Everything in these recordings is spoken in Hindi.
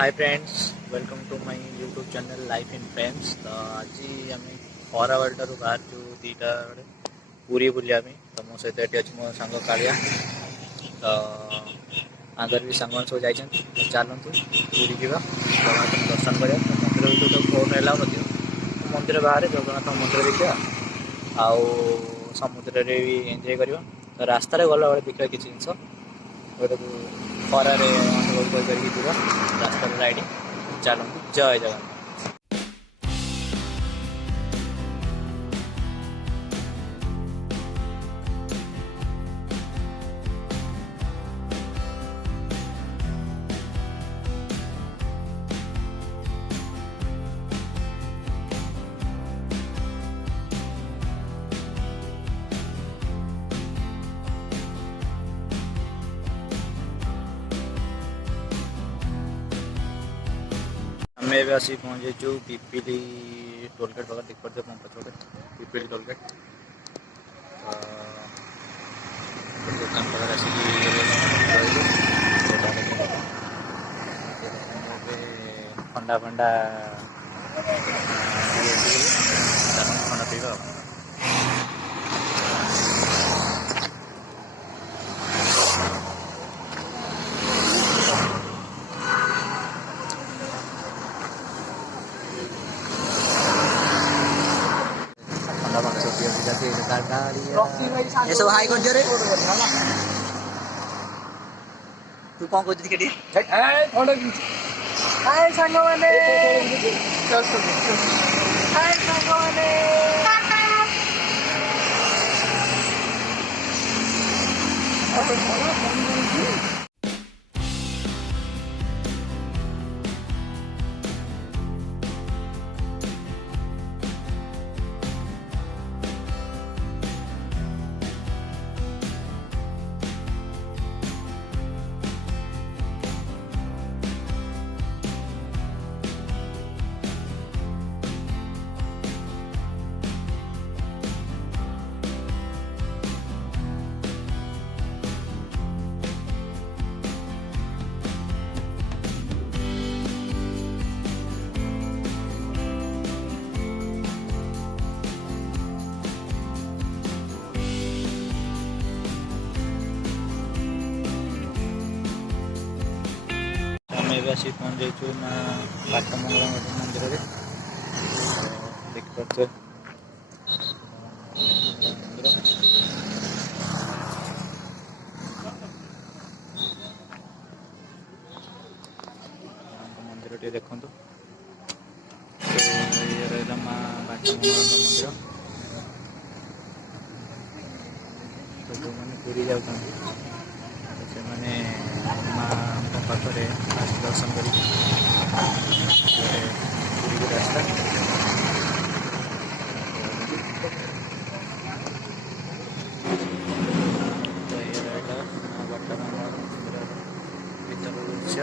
Hi friends, welcome to my YouTube channel life in friends. तो आज आम खराबेलू बाहर दीटा पूरी बुलिया तो मो सहित ये अच्छी मो सांग कालिया तो आगर भी सांग सब जा चलतु पूरी जा जगन्नाथ दर्शन करा। मंदिर भर तो फोन एलाउ न मंदिर बाहर जगन्नाथ मंदिर देखा आउ समुद्र भी एंजॉय करवा। तो रास्त गला देखा किसी जिन गोटे खरारे अनुभव कर रास्ता राइडिंग चलती। जय जगन्नाथ। आम ए आसी पहुँचु पिपिली टोलगेट वगैरह देख पाते पछे पिपिली टोलगेट दुकान वगैरह ठंडा फंडा ठंडा पीवा। ये सब हाई कर रे तू कौन को टिकट हाय सांग माने हाय सांग माने आसी पहुँच जाइए ना बाटमंगला मंदिर में देख पारे मंदिर टे देखु ये रहा माँ बाटमंगला मंदिर। तो जो मैंने पूरी जाऊँ से मैंने माँ पाखे फास्ट दर्शन कर पूरी रास्ता तो ये रहा बाटमंगला मंदिर भीतर दृश्य।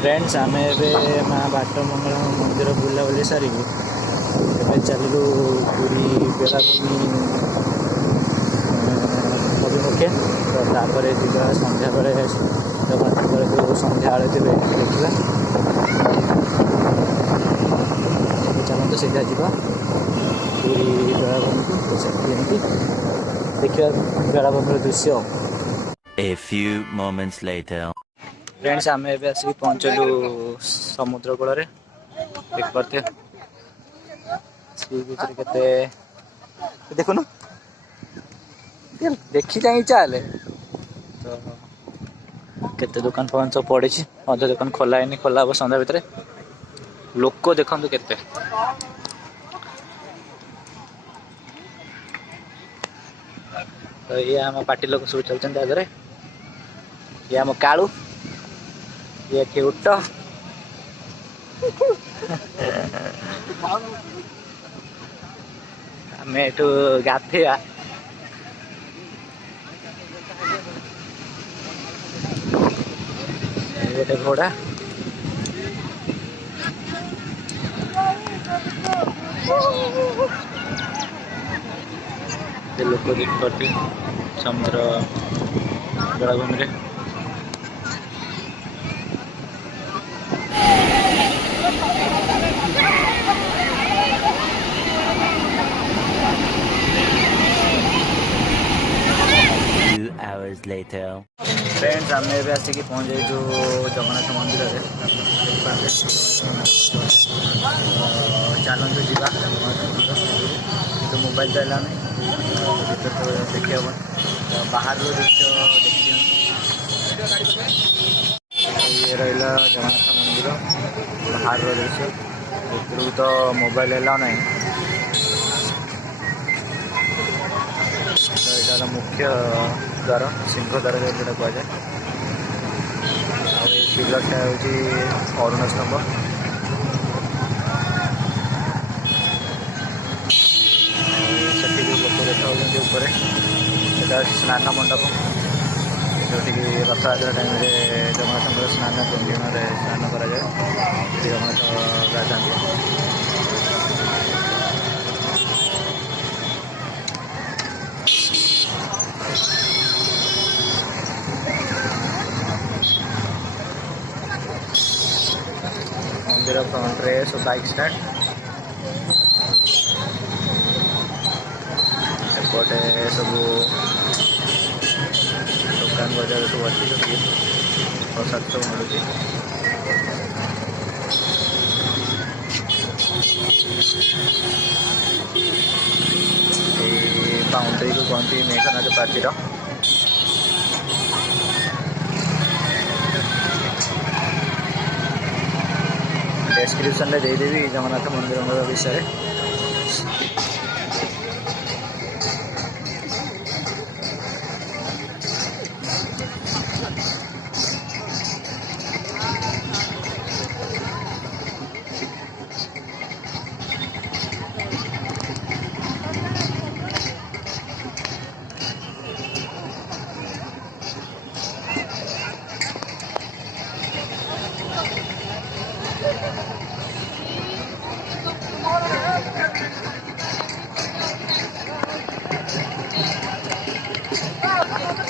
फ्रेंड्स आम माँ बाटमंगला मंदिर बुला बुली सारिकी चलू पूरी बेलाभूमि अभिमुखे। तो तापर जा संध्या बेले जगन्नाथ जो संध्या आरती देखा चलते सीधा जा पूरी बेलाभूमि को देखा बेलाभूमि दृश्य। A few moments later. Friends आम आसिक पहुँचलु समुद्र कूल देख पारे सी बीच के देखुन देखी जाए चले तो केते दुकान फकान सब पड़ी अधे दुकान खोला है खोला हम सन्ध्या भितर लोक देखु केते। तो ये आम पार्टी लोक सब चलते आगे ये आम कालू ये उठ आम एठू गाधेया गोटे घोड़ा लोक देखते समुद्र बेलाभूमि hours later. फ्रेंड्स आम ए आसिक पहुँच जाइए जगन्नाथ मंदिर चलतु जा तो मोबाइल तो है भर तो देखी हम बाहर दृश्य देखी ये रहा जगन्नाथ मंदिर बाहर दृश्य भर तो मोबाइल है ना तो यहाँ मुख्य द्वार सिंह द्वार जो कहुए पिलरटा हूँ अरुण स्तंभ से लोक देखा स्नान मंडप जोटिक रथयात्रा टाइम जगन्नाथ स्नान पूर्णिम स्नान कराए जगन्नाथ गाधा मंदिर फ्रंट्रे सब बाइक स्टैंड एपटे सब दुकान बजार सब अच्छी प्रसाद सब मिलूँ बाउंड्री को कहती मेघनाथ प्राचीर डेस्क्रिप्शन में देदेवी जगन्नाथ मंदिर विषय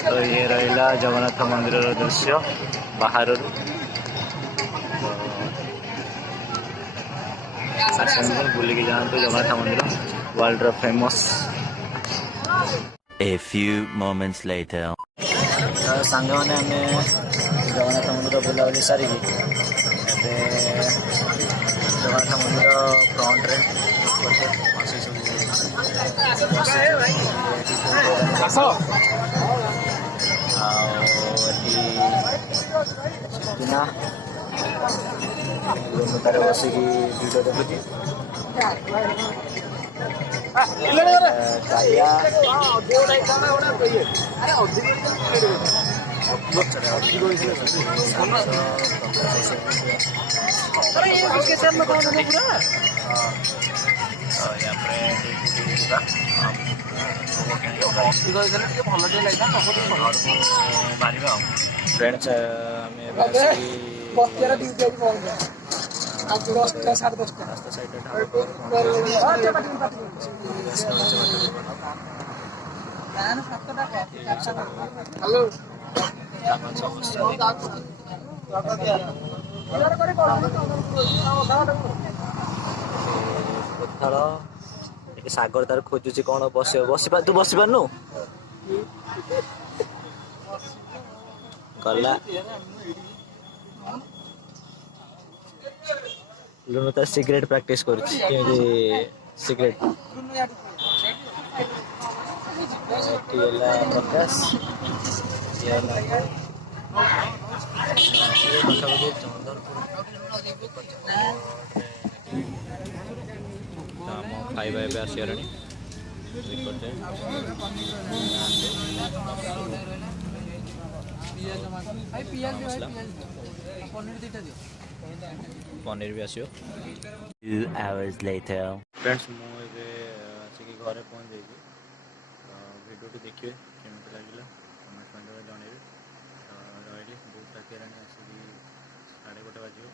तो ये रहा जगन्नाथ मंदिर दृश्य बाहर बुलिकी जातु जगन्नाथ मंदिर world famous. A few moments later. सांग मैंने आम जगन्नाथ मंदिर बुलाबुली सारिकी जगन्नाथ मंदिर फ्रंट्रे तार बसिक वीडियो देखुची फ्रेंड्स सागर तार खोजुची कौन बस तू बस पारनु गला लुनु तो सिगरेट प्रैक्टिस कर सिगरेट प्रकाश खाଇବା ଏବେ ଆସିଗଲାଣି क्लिक करते हैं। पनीर भी आसियो। 2 hours later. फ्रेंड्स मुझे आसिक घरे पहुँच जाइए। भिडियो देखिए केमी लगे कमेंट जनइबे। रही बहुत राति आसिक 1:30 बजे।